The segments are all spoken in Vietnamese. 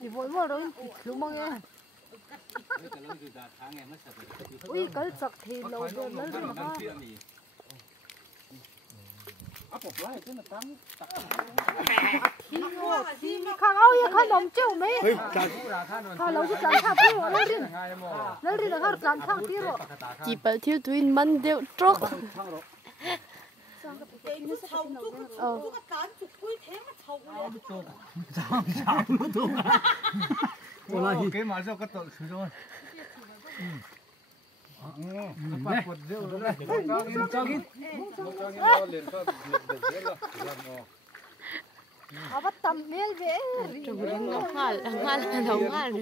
thì vội mua rồi lúc mong nghe ui cái sặc thì lâu rồi lớn rồi mà thì khang ơi khang nồng chiều mấy khang lâu cái chán khang tiêu lớn đi là khang chán khang tiêu chỉ bảo thiếu twin man đều tróc cái mà sao cái tội sử dụng bắt tầm miếng về ngọc hal nấu hal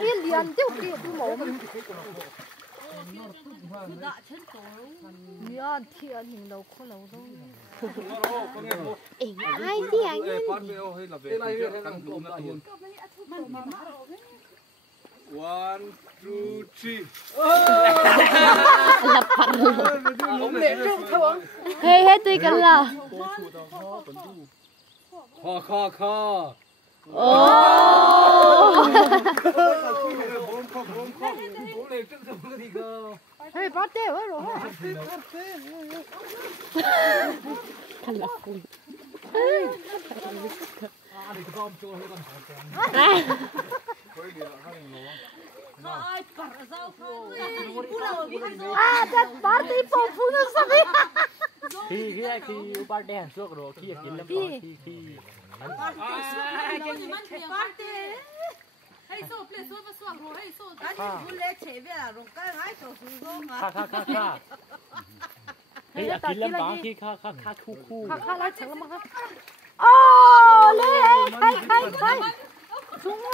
yên liền tiêu kiệt mồm nhớ thiện hình đầu khó lâu đâu hai tiếng One, two, three. lập phật hết tôi cần là Kho. hey bắt tiêu rồi cần là cùng chắc bắt đi bông phu nó sao vậy khi party hàng suốt rồi khi kiến lắm hay số ple số và số rồi hay số cái gì cũng lẽ chế về là rồi cái ngay số số mà khi kiến lắm đó khi khá khu khá lại chẳng lắm lên khai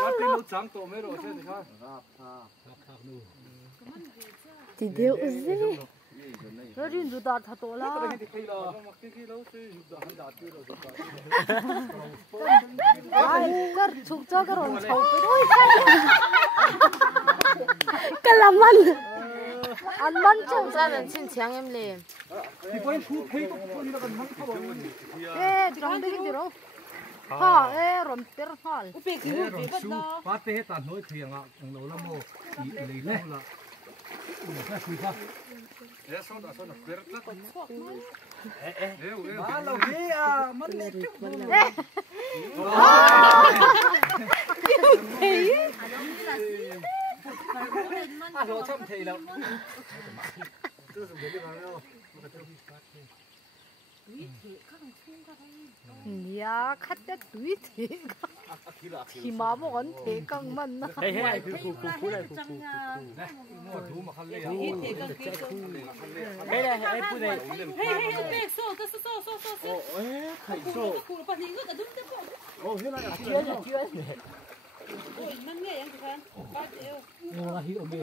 Party nó trắng tổ mấy rồi thế thì sao? thì thiếu gì rồi đi du đà thật tổ la ai cái chụp cho cái rồng chầu cái đôi cái làm ăn mặn chứ ra là xin chàng em liền ê trong đây cái gì đâu ha ê rồng tê hal Party hết tàn nỗi thiền ạ, thằng đầu lắm mồ, lấy lâu là, cái gì không? Ê, sao đó quẹt lắm. Lâu thế à, mất lệ chút. Rồi chăm thầy đâu. ya khát chết túi thì mà một con thế căng mình á hey khu này Thú mà khăn lệ. hey này phu này hey cái số thầy số khu là bạn ngước ở đúng thế không thế này là ôi mình nghe anh thấy ba triệu là hiểu biết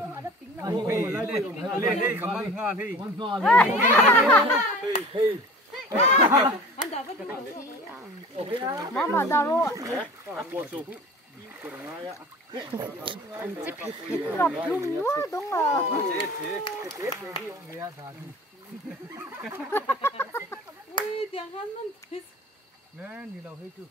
Lên cảm ơn ngon đi. anh đã bắt được mà đã rồi anh chỉ gặp lùng quá đúng rồi ui tiếng Hàn mình Nè, nhìn đầu hơi chưa?